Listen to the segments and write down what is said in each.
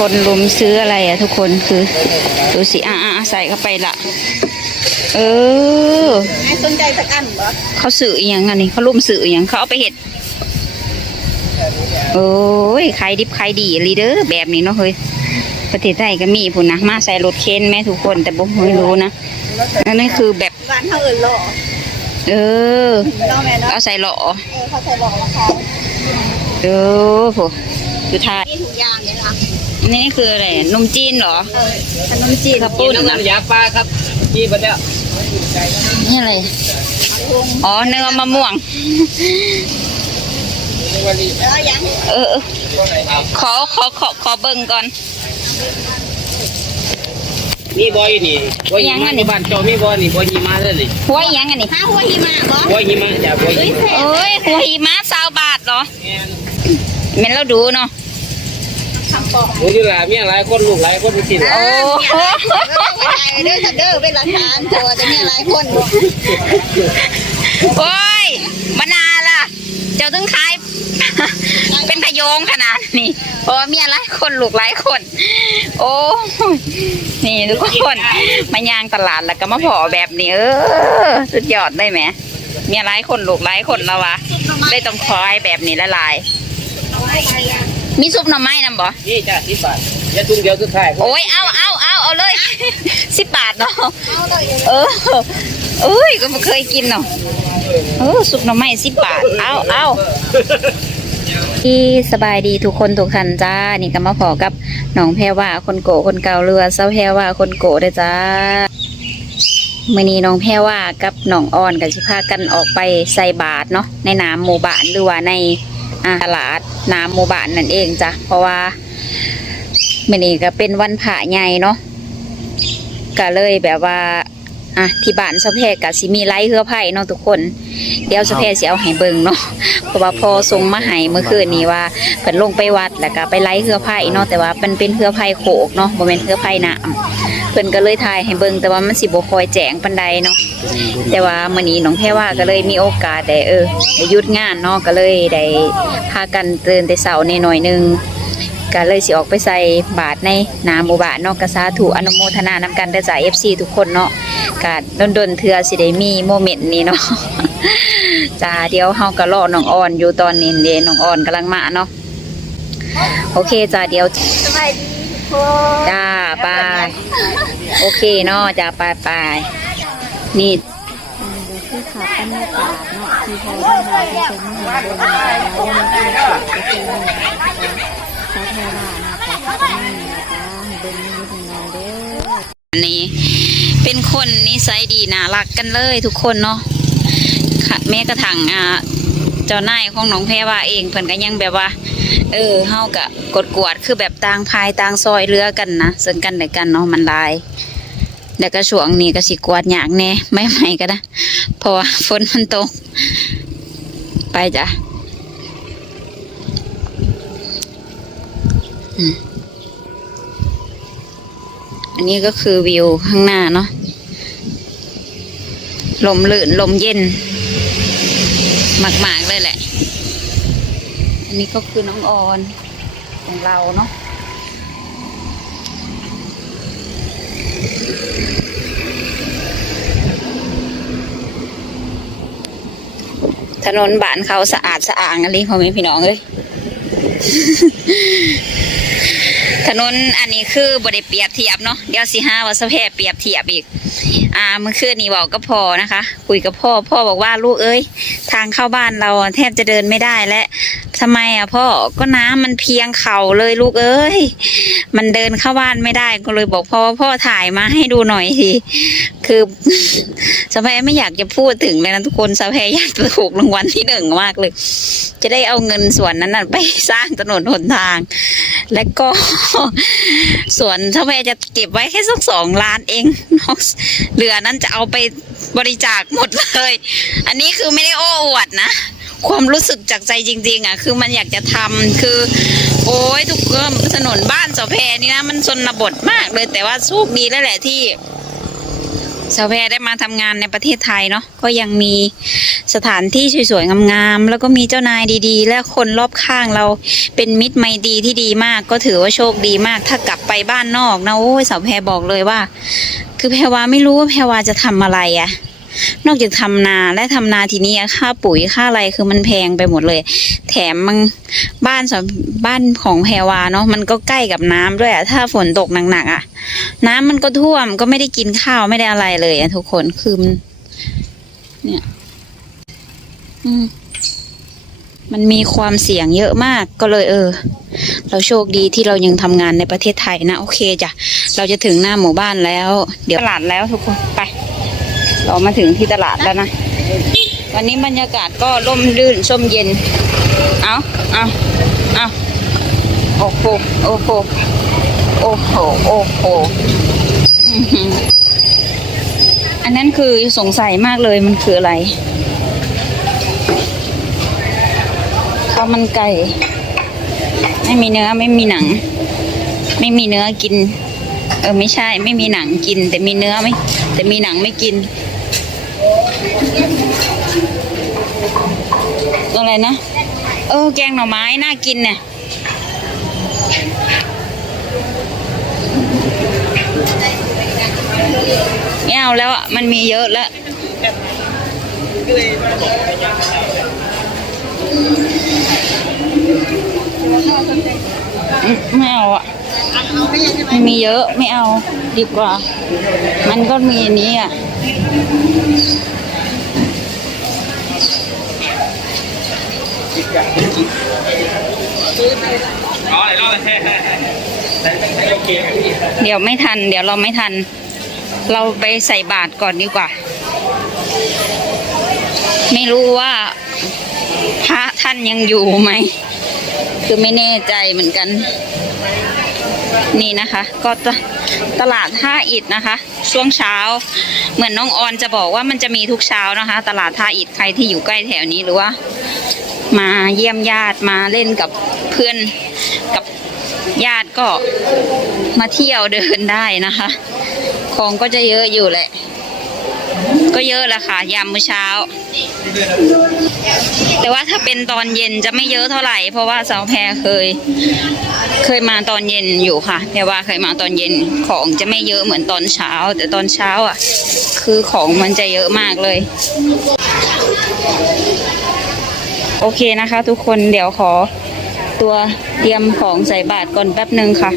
คนลุมซื้ออะไรอะทุกคนคือดูสิอะอะอะใส่เข้าไปละเออให้สนใจสักอันบ่เขาสื่ออหย่างอันนี้เขาลุมสื่ออหย่างเขาเอาไปเห็ดโอ้ยขายดิบขายดีลีเดอร์แบบนี้เนาะเฮ้ยประเทศไทยก็มีพุ่นนะมาใส่รถเข็นแม่ทุกคนแต่บ่ไม่รู้นะอันนี้คือแบบร้านเฮาเอิ้นหล่อเออเนาะแม่เนาะเอาใส่หล่อเออเขาใส่หล่อราคาเออโหสุดท้ายมีทุกอย่างเลยนะอั นนี้คืออะไรนมจีนเหรอเออขนมจีนข้าวปุ้นน้ำมันยาปลาครับยี่บดแล้วนี่อะไร อ๋อเนื้อมะม่วงแล้วยังเออเออขอขอขอขอเบิ่งก่อน นี่บอยนี่บอยยัหิงไงมะนี่นี่บ้านเจ้ามีบอยนี่บอยหิมะเลยนี่หัวอีหยังอันนี้ห้าหัวหิมะบ่บอยหิมะจ้ะบอยหิมะเอ้ยหัวหิมะสาวบาทเหรอแม่นแม่นเราดูเนาะ คำบอกโอ้ยที่ละเมียหลายคนลูกหลายคนสิล่ะโอ้โหเด้อเด้อเป็นหลักฐานตัวจะมีหลายคนบ่โอ้ยมานานล่ะ เจ้าถึงขายเป็นขโยงขนาดนี้เพราะว่าเมียหลายคนลูกหลายคน โอ้ยนี่ทุกคนมาย่างตลาดแล้วก็มาพอแบบนี้เออสุดยอดได้ไหมเมียหลายคนลูกหลายคนแล้ววะได้ต้องคอยแบบนี้ละลาย มีซุปหน่อไม้นำบ่นี่จ้ะสิบบาทยาตุ้งเดียวสุดท้ายโอ้ยเอาเอาเอาเอาเลยสิบบาทเนาะเอาเลยเออเอ้ยก็ไม่เคยกินเนาะเออซุปหน่อไม้สิบบาทเอาเอาที่สบายดีทุกคนทุกท่านจ้า นี่ก็มาพอกับน้องแพรว่าคนโกคนเก่าเรือเศร้าแพรว่าคนโกเด้อจ้ามื่อนี้น้องแพรว่ากับน้องอ่อนกับสิพากันออกไปใส่บาทเนาะในน้ำหมู่บ้านหรือว่าในอ่า ตลาดน้ำหมู่บ้านนั่นเองจ้ะเพราะว่ามื่อนี้ก็เป็นวันพระใหญ่เนาะก็เลยแบบว่า อะที่บ้านสะเพกับสิมีไลฟ์เฮือไผ่เนาะทุกคน เดี๋ยวสะเพสิเอาให้เบิ่งเนาะเพราะว่าพอส่งมาให้เมื่อคืนนี้ว่าเพิ่นลงไปวัดแล้วก็ไปไลฟ์เฮือไผ่เนาะแต่ว่ามันเป็นเฮือไผ่โขกเนาะบ่แม่นเฮือไผ่น้ำเพิ่นก็เลยถ่ายให้เบิ่งแต่ว่ามันสิบ่คอยแจ้งปานใดเนาะแต่ว่ามื้อนี้น้องแพรว่าก็เลยมีโอกาสได้เออได้หยุดงานเนาะก็เลยได้พากันเตื่นแต่เช้านิดหน่อยหนึง ก็เลยสิออกไปใส่บาทในนาหมู่บ้านเนาะกสาธุอนุโมทนานำกันเด้จ้า FC ทุกคนเนาะก็ดนๆเทื่อสิได้มีโมเมนต์นี้เนาะจ้าเดี๋ยวเฮาก็รอน้องอ่อนอยู่ตอนนี้เดน้องอ่อนกำลังมาเนาะโอเคจ้าเดี๋ยวจ้าไปโอเคเนาะจ้าไปไปนี่คือขาบรรยากาศเนาะที่พอได้มาที่ชมมาเดินมาแล้วมันคือ สุดก็คือสาธารณะนะขอบคุณนะคะเดินนิดหน่อยเด้ออันนี้เป็นคนนิสัยดีน่ารักกันเลยทุกคนเนาะค่ะแม้กระทั่งอ่าเจ้านายของน้องแพรว่าเองเพิ่นก็ยังแบบว่า เออเฮากะกดกวดคือแบบต่างพายต่างซอยเรือกันนะซึ่งกันและกันเนาะมันลายแล้วก็ช่วงนี้ก็สิกวาดยากแน่ไม่ไหมก็ได้เพราะว่าฝนมันตก ไปจ้ะ อันนี้ก็คือวิวข้างหน้าเนาะ ลมลื่นลมเย็น มาก ๆ เลยแหละ อันนี้ก็คือน้องออนของเราเนาะถนนบ้านเขาสะอาดสะอาดอะไรพ่อแม่พี่น้องเอ้ย ถนน นี้คือบริเปรียบเทียบเนาะเดี๋ยวสิห้าว่าสแพรเปรียบเทียบอีก อ่าเมื่อคืนนี้บอกก็พอนะคะ คุยกับพ่อ พ่อบอกว่าลูกเอ้ย ทางเข้าบ้านเราแทบจะเดินไม่ได้และทำไมอะพ่อก็น้ำมันเพียงเข่าเลยลูกเอ้ย มันเดินเข้าบ้านไม่ได้ก็เลยบอกพ่อว่าพ่อถ่ายมาให้ดูหน่อยทีคือสแพรไม่อยากจะพูดถึงเลยนะทุกคนสแพรอยากจะถูกรางวัลที่หนึ่งมากเลย จะได้เอาเงินส่วนนั้นไปสร้างถนนหนทาง และก็ส่วนถ้าแพรจะเก็บไว้แค่สักสองล้านเองนกเหลือนั้นจะเอาไปบริจาคหมดเลย อันนี้คือไม่ได้โอ้อวดนะ ความรู้สึกจากใจจริง ๆ อะ คือมันอยากจะทำคือ โอ้ยทุกคนถนนบ้านสะแพรนี่นะ มันชนบทมากเลยแต่ว่าโชคดีแล้วแหละที่ สาวแพรได้มาทำงานในประเทศไทยเนาะก็ยังมีสถานที่สวยๆงามๆแล้วก็มีเจ้านายดีๆ และคนรอบข้างเราเป็นมิตรไมตรีที่ดีมาก ก็ถือว่าโชคดีมาก ถ้ากลับไปบ้านนอกนะโอ้ยสาวแพรบอกเลยว่า คือแพรวาไม่รู้ว่าแพรวาจะทำอะไรอะ นอกจากทำนาและทำนาทีนี้ค่าปุ๋ยค่าอะไรคือมันแพงไปหมดเลย แถมมันบ้านสบ้านของแพรวาเนาะมันก็ใกล้กับน้ำด้วยอะถ้าฝนตกหนักๆอะน้ำมันก็ท่วมก็ไม่ได้กินข้าวไม่ได้อะไรเลยอะทุกคนคือมันเนี่ย อืมมันมีความเสี่ยงเยอะมากก็เลยเออ เราโชคดีที่เรายังทำงานในประเทศไทยนะ โอเคจ้ะ เราจะถึงหน้าหมู่บ้านแล้ว เดี๋ยวตลาดแล้วทุกคนไป เรามาถึงที่ตลาดแล้วนะ วันนี้บรรยากาศก็ร่มรื่นส้มเย็น เอาเอาเอาโอ้โห โอ้โห โอ้โห โอ้โห อันนั้นคือสงสัยมากเลยมันคืออะไรข้าวมันไก่ ไม่มีเนื้อไม่มีหนัง ไม่มีเนื้อกิน เออไม่ใช่ ไม่มีหนังกิน แต่มีเนื้อไม่ แต่มีหนังไม่กิน อะไรนะ เออ แกงหน่อไม้น่ากินเนี่ยไม่เอาแล้วอะ มันมีเยอะแล้วไม่เอาอะมันมีเยอะไม่เอาดีกว่า มันก็มีอันนี้อะ อ๋อไอ้รอบแท้แต่ไม่โอเคเดี๋ยวไม่ทัน เดี๋ยวเราไม่ทัน เราไปใส่บาตรก่อนดีกว่า ไม่รู้ว่าพระท่านยังอยู่ไหม คือไม่แน่ใจเหมือนกัน นี่นะคะ ก็ตตลาดท่าอิฐนะคะ ช่วงเช้า เหมือนน้องออนจะบอกว่ามันจะมีทุกเช้านะคะ ตลาดท่าอิฐใครที่อยู่ใกล้แถวนี้หรือว่า มาเยี่ยมญาติมาเล่นกับเพื่อนกับญาติก็มาเที่ยวเดินได้นะคะ ของก็จะเยอะอยู่แหละ ก็เยอะแหละค่ะยามมื้อเช้า แต่ว่าถ้าเป็นตอนเย็นจะไม่เยอะเท่าไหร่ เพราะว่าสาวแพรเคย เคยมาตอนเย็นอยู่ค่ะแต่ว่าเคยมาตอนเย็นของจะไม่เยอะเหมือนตอนเช้า แต่ตอนเช้าอะ คือของมันจะเยอะมากเลย โอเคนะคะ ทุกคนเดี๋ยวขอตัวเตรียมของใส่บาตรก่อนแป๊บหนึ่งค่ะ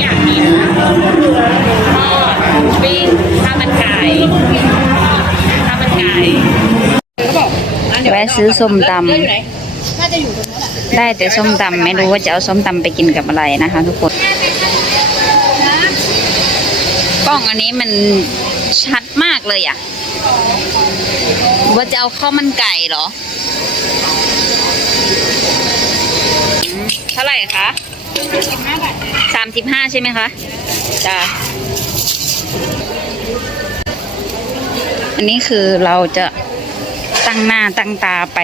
อย่างนี้ทอดปิ้งข้าวมันไก่ข้าวมันไก่แวะซื้อส้มตำ น่าจะอยู่ตรงนั้นแหละได้แต่ส้มตำไม่รู้ว่าจะเอาส้มตำไปกินกับอะไรนะคะ ทุกคน กล้องอันนี้มันชัดมากเลยอะว่าจะเอาข้าวมันไก่เหรอ เท่าไหร่คะสามสิบห้าใช่ไหมคะ จ้าอันนี้คือเราจะตั้งหน้าตั้งตาไป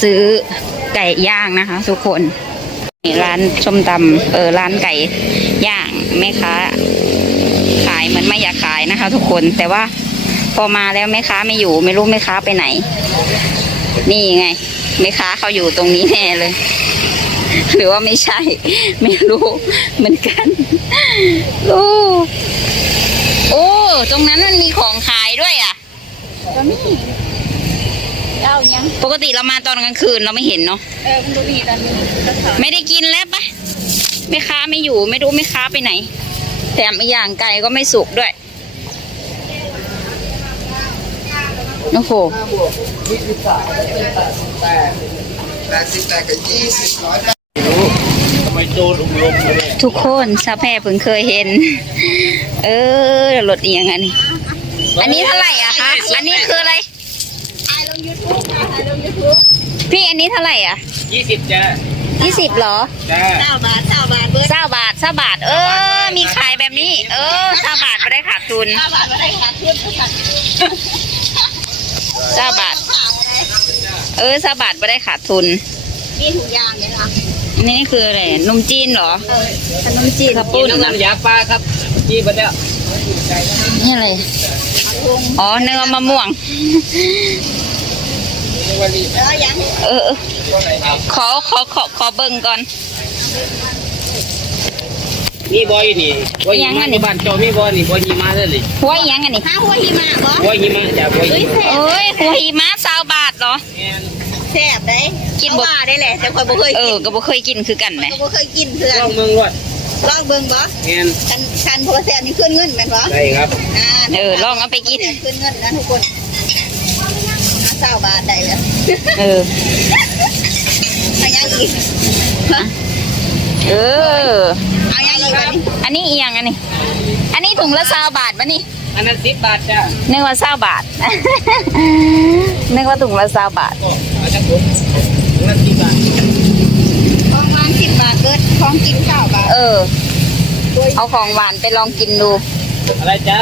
ซื้อไก่ย่างนะคะ ทุกคนมีร้านส้มตำเออร้านไก่ย่างแม่ค้า ขายเหมือนไม่อยากขายนะคะ ทุกคนแต่ว่าพอมาแล้วแม่ค้าไม่อยู่ ไม่รู้แม่ค้าไปไหน นี่ไงแม่ค้าเขาอยู่ตรงนี้แน่เลย หรือว่าไม่ใช่ ไม่รู้เหมือนกันโอ้โอ้ตรงนั้นมันมีของขายด้วยอะตอนนี้ เอายังปกติเรามาตอนกลางคืนเราไม่เห็นเนาะเออมันดูดีตอนนี้ก็ถามไม่ได้กินแล้วปะแม่ค้าไม่อยู่ไม่รู้แม่ค้าไปไหน แถมอีกอย่างไก่ก็ไม่สุกด้วยโอ้โหแปดสิบแปดกับยี่สิบร้อยแปดทำไมโจรอุ้มลมเลยทุกคนซาแพรเพิ่งเคยเห็น เออรถเอียงอันนี้ อันนี้เท่าไหร่อะคะ อันนี้คืออะไรถ่ายล งยูทูบถ่ายลงยูทูบพี่อันนี้เท่าไหร่อะยี่สิบจ้ายี่สิบเหรอจ้าเก้าบาทเก้าบาทเบิร์ดเก้าบาทเก้าบาท เออ มีขายแบบนี้ เออเก้าบาทไม่ได้ขาดทุนทุนถ้าบาทไม่ได้ขาดทุนก็ขาดเจ้าบาท เออซาบาทไม่ได้ขาดทุนมีถุงยางเลยค่ะนี่คืออะไรนมจีนเหรอเออขนมจีนข้าวปุ้นน้ำยาปลาครับจีบไปแล้วนี่อะไรอ๋อเนื้อมะม่วงแล้วยัง เออเออ ขอขอขอขอเบิ่งก่อนมีบอยนี่บอยยังหิไงมะนี่ในบ้านเจ้ามีบอยนี่บอยหิมะเลยนี่หัวอีหยังอันนี้ห้าหัวหิมะบ่บอยหิมะจ้ะบอยหิมะเอ้ยหัวหิมะซาวบาทเหรอแม่นแซ่บได้กินเอาบ่ว่าได้แหละแต่คอยบ่เคยเอกิอนก็บ่เคยกินคือกันแหมก็บ่เคยกินเพื่อนลองเมืองรวดลองเบิ่งบ่แม่นคันคันเพราะว่าแซ่บนี่ขึ้นเงินแม่นบ่ได้ครับ อ่าเออลองเอาไปกิน ขึ้นเงินนะทุกคน ห้าเก้าบาทได้แล้วเออเอายังอีกฮะเออ เอายังอีกบัดนี้อันนี้อีหยังอันนี้ อันนี้ถุงละซาวบาทปะนี่ อันนั้นสิบบาทจ้ะนึกว่าซาวบาท นึกว่าถุงละซาวบาท เอาจักถุงถุงละสิบบาทของวางสิบบาทเกิดของกินเก้าบาทเออ เอาของหวานไปลองกินดูอะไรจ้า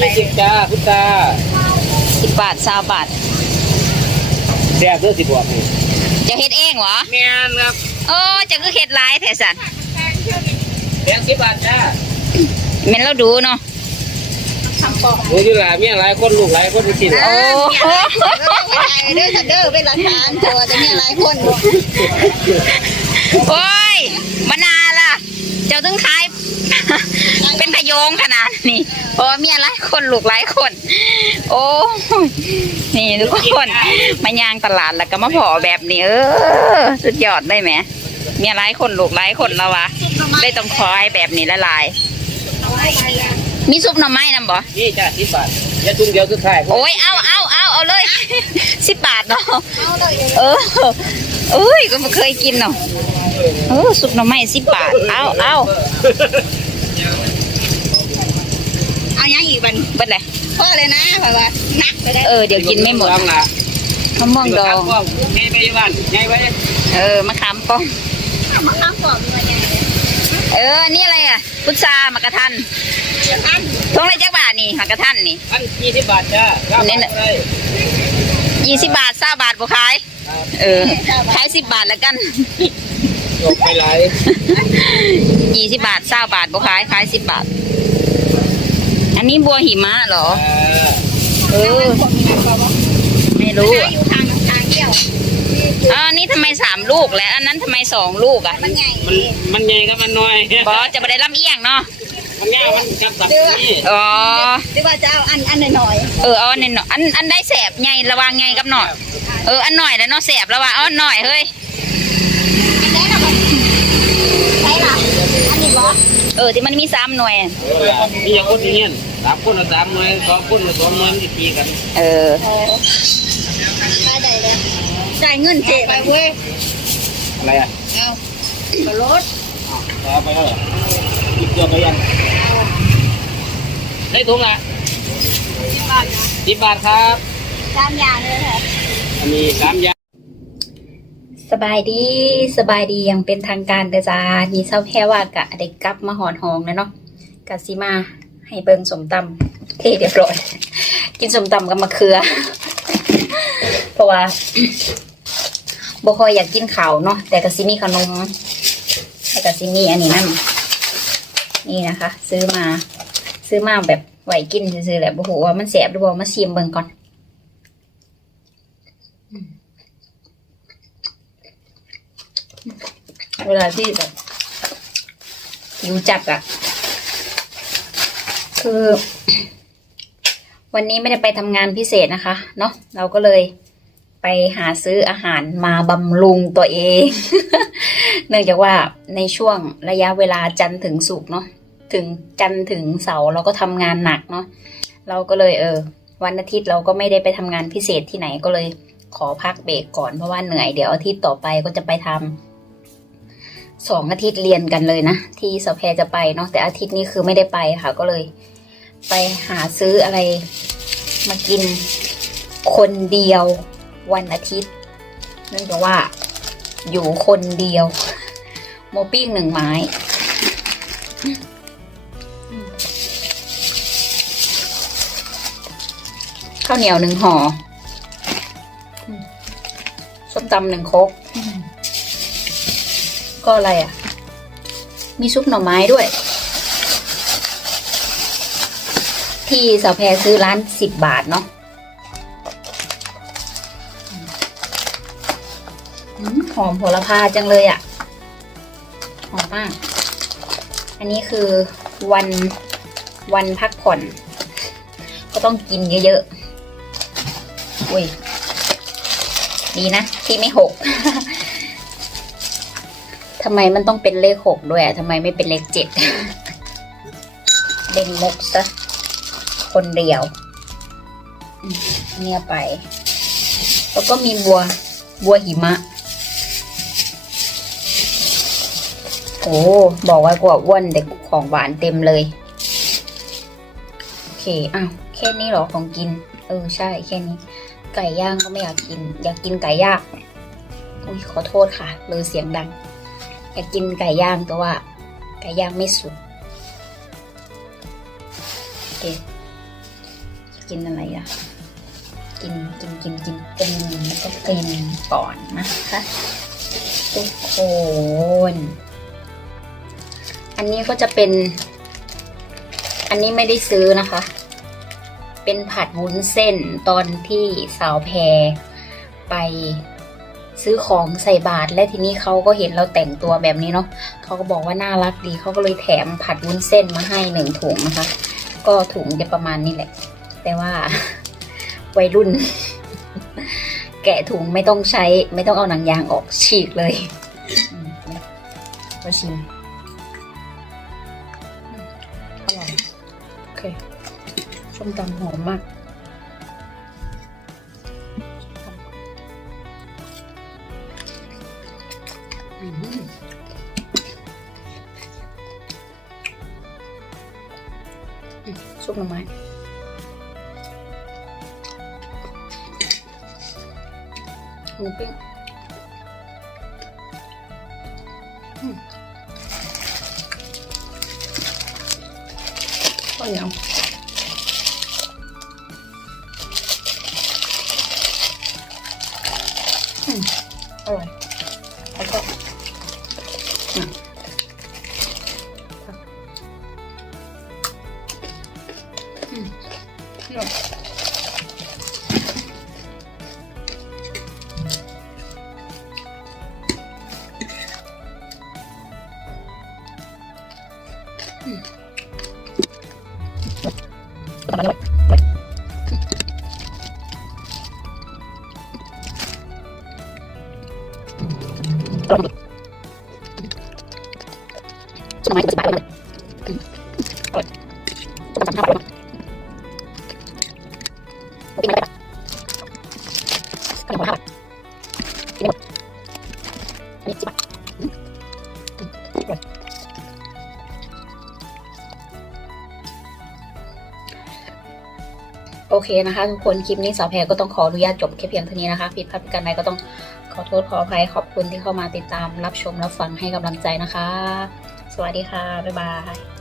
ยี่สิบจ้าพุทธาสิบบาทซาวบาท แซ่บเพื่อสิบบวกนี่จะเฮ็ดเองเหรอแม่นครับโอ้จะคือเฮ็ดหลายแท้สันแซ่บสิบบาทจ้าแม่นเราดูเนาะทำปอกดูอยู่ล่ะเมียหลายคนลูกหลายคนจริงๆโอ้โอ้เด้อเด้อเป็นหลักฐานตัวจะมีหลายคนโอ้ยมานานล่ะ เจ้าถึงขาย เป็นขโยงขนาดนี้เพราะว่าเมียหลายคนลูกหลายคน โอ้ยนี่ทุกคนมายางตลาดแล้วก็มาพอแบบนี้ เออ สุดยอดได้ไหมเมียหลายคนลูกหลายคนแล้ววะได้ต้องคอยแบบนี้ละลายๆมีซุปหน่อไม้นำบ่นี่จ้าสิบบาทอย่าถุงเดียวสุดท้ายโอ้ยเอาเอาเอาเอาเลยสิบบาทเนาะเอาเลยเออเอ้ยก็ไม่เคยกินเนาะ เออซุปหน่อไม้สิบบาท เอาเอาเอายังอีกบัดนี้เบิดเลยพ่อเลยนะแบบว่านักไปได้เออเดี๋ยวกินไม่หมดลองล่ะมะม่วงดองแม่ไปอยู่บ้านไงไว้เออมะขามป้อมเอามาข้าวปอกเลยเนี่ยเออนี่อะไรอะพุทรามะกะทันอันทงไรจักบาทนี่มะกะทันนี่อันยี่สิบบาทจ้าเน้นเลยยี่สิบบาทซาบาทบ่ขาย เออขายสิบบาทแล้วกัน จบไปหลายยี่สิบบาทซาบาทบ่ขายขายสิบบาท อันนี้บัวหิมะเหรอเออ ไม่รู้ถ้าอยู่ทางทางเที่ยวอ่านี่ทำไมสามลูกแล้ว อันนั้นทำไมสองลูกอะมันใหญ่มันมันใหญ่กับมันน้อย บอจะไปได้ลำเอียงเนาะมันง่ายมันกับสับนี่อ๋อหรือว่าจะเอาอันอันหน่อยเออเอาอันนี้เนาะอันอันได้แสบไงระวังไงกับหน่อยเอออันหน่อยแล้วเนาะแสบระวังเอาอันหน่อยเฮ้ย ๆอันไหนล่ะบัด ใช่ล่ะอันนี้บ่เออที่มันมีสามหน่วย มีอย่างคนที่เงี้ยสามคนละสามหน่วยสองคนละสองหน่วยมันจะตีกัน เออโอ้ได้ได้เลยจ่ายเงินเจ๊ไปเว้ย อะไรอะ เอาก็รถต่อไปแล้วหยิบเกลือไปยังได้ถุงละสิบบาทครับตามอย่างเลยค่ะอันนี้สามอย่าง สบายดีสบายดียังเป็นทางการเด้อจ้านี่เศร้าแค่ว่ากะเด็กกลับมาหอนหองแล้วเนาะกะสิมาให้เบิงสมตำเทเรียบร้อยกินสมตำกับมะเขือ เพราะว่าบ่ค่อยอยากกินข้าวเนาะแต่กะสิมีขนมแล้กะสิมีอันนี้นั่นนี่นะคะ ซื้อมาซื้อมาแบบไหวกินซื้อแหละบ่ฮู้ว่ามันแสบหรือบ่มาชิมเบิ่งก่อน เวลาที่แบบหิวจัดอะคือ วันนี้ไม่ได้ไปทำงานพิเศษนะคะ เนาะเราก็เลยไปหาซื้ออาหารมาบำรุงตัวเอง เนื่องจากว่าในช่วงระยะเวลาจันถึงศุกเนาะถึงจันถึงเสาร์เราก็ทำงานหนักเนาะเราก็เลยเออ วันอาทิตย์เราก็ไม่ได้ไปทำงานพิเศษที่ไหนก็เลยขอพักเบรกก่อนเพราะว่าเหนื่อยเดี๋ยวอาทิตย์ต่อไปก็จะไปทำ สองอาทิตย์เรียนกันเลยนะ ที่สแพรจะไปเนาะแต่อาทิตย์นี้คือไม่ได้ไปค่ะ ก็เลย ไปหาซื้ออะไรมากินคนเดียววันอาทิตย์เนื่องจากว่า อยู่คนเดียว โมปิ้งหนึ่งไม้ข้าวเหนียวหนึ่งห่อส้มตำหนึ่งครก ก็อะไรอะ มีซุปหน่อไม้ด้วย ที่สาวแพรซื้อร้านสิบบาทเนาะหอมโหระพาจังเลยอะ่ะ หอมมาก อันนี้คือวันวันพักผ่อน ก็ต้องกินเยอะๆ อุ้ย ดีนะ ที่ไม่หก ทำไมมันต้องเป็นเลขหกด้วยอะทำไมไม่เป็นเลขเจ็ดเด่นมุกซะคนเดียว เนี่ยไป แล้วก็มีบัว บัวหิมะ โอ้ บอกไว้กว่าอ้วนแต่ของหวานเต็มเลย โอเค อ้าวแค่นี้หรอของกิน เออ ใช่ แค่นี้ ไก่ย่างก็ไม่อยากกิน อยากกินไก่ย่าง อุ้ยขอโทษค่ะ เลยเสียงดัง กกินไก่ย่างแต่ว่าไก่ย่างไม่สุกโอเคกินอะไรอะ กินกินกินกินกินแล้วก็กินก่อนนะคะทุกคนอันนี้ก็จะเป็น อันนี้ไม่ได้ซื้อนะคะ เป็นผัดวุ้นเส้นตอนที่สาวแพรไป ซื้อของใส่บาตรและทีนี้เขาก็เห็นเราแต่งตัวแบบนี้เนาะเขาก็บอกว่าน่ารักดีเขาก็เลยแถมผัดวุ้นเส้นมาให้หนึ่งถุงนะคะ ก็ถุงจะประมาณนี้แหละ แต่ว่าวัยรุ่น แกะถุงไม่ต้องใช้ ไม่ต้องเอาหนังยางออกฉีกเลยมก็ชิมอร่อยโอเคส้มตำหอมมาก ซุปหน่อไม้หมูปิ้งอืมข้าวเหนียวอืมอร่อย ส้มหน่อไม้สิบบาทเลยอร่อยส้มตำห้าบาทหมูปิ้งอะไปะข้าวเหนียวห้าบาทกินหมดอันนี้สิบบาทโอเคนะคะทุกคนคลิปนี้สาวแพรก็ต้องขออนุญาตจบแค่เพียงเท่านี้นะคะผิดพลาดประการใดก็ต้องขอโทษขออภัยขอบคุณที่เข้ามาติดตามรับชมรับฟังให้กำลังใจนะคะ วัสดีค่ะ บ๊ายบาย